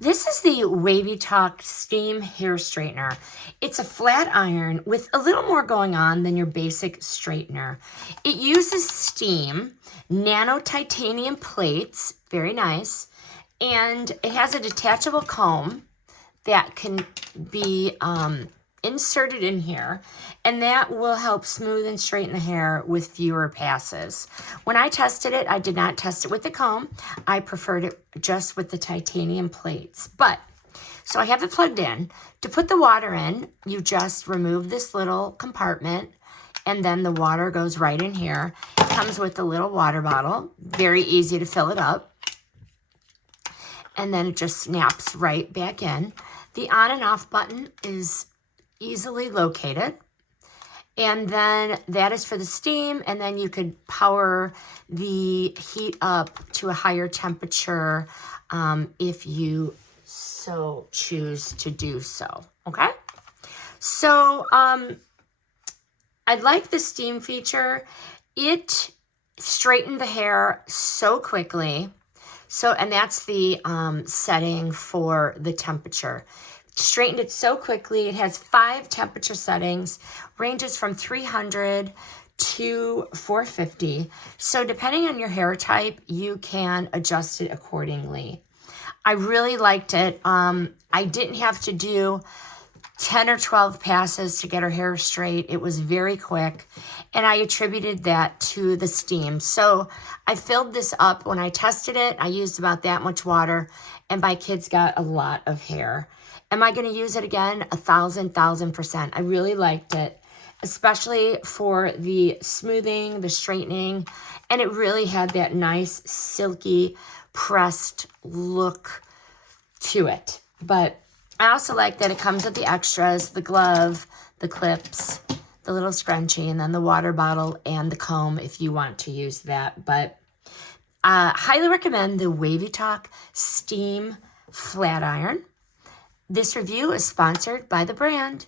This is the Wavytalk Steam Hair Straightener. It's a flat iron with a little more going on than your basic straightener. It uses steam, nano titanium plates, very nice, and it has a detachable comb that can be inserted in here, and that will help smooth and straighten the hair with fewer passes. When I tested it, I did not test it with the comb. I preferred it just with the titanium plates. But, so I have it plugged in. To put the water in, you just remove this little compartment, and then the water goes right in here. It comes with a little water bottle. Very easy to fill it up. And then it just snaps right back in. The on and off button is easily located. And then that is for the steam, and then you could power the heat up to a higher temperature if you so choose to do so, okay? So I like the steam feature. It straightened the hair so quickly. So, and that's the setting for the temperature. Straightened it so quickly. It has 5 temperature settings, ranges from 300 to 450. So depending on your hair type, you can adjust it accordingly. I really liked it. I didn't have to do 10 or 12 passes to get her hair straight. It was very quick, and I attributed that to the steam. So I filled this up. When I tested it, I used about that much water, and my kids got a lot of hair. Am I going to use it again? 1,000%. I really liked it, especially for the smoothing, the straightening, and it really had that nice, silky, pressed look to it. But I also like that it comes with the extras, the glove, the clips, the little scrunchie, and then the water bottle and the comb if you want to use that. But highly recommend the Wavytalk Steam Flat Iron. This review is sponsored by the brand.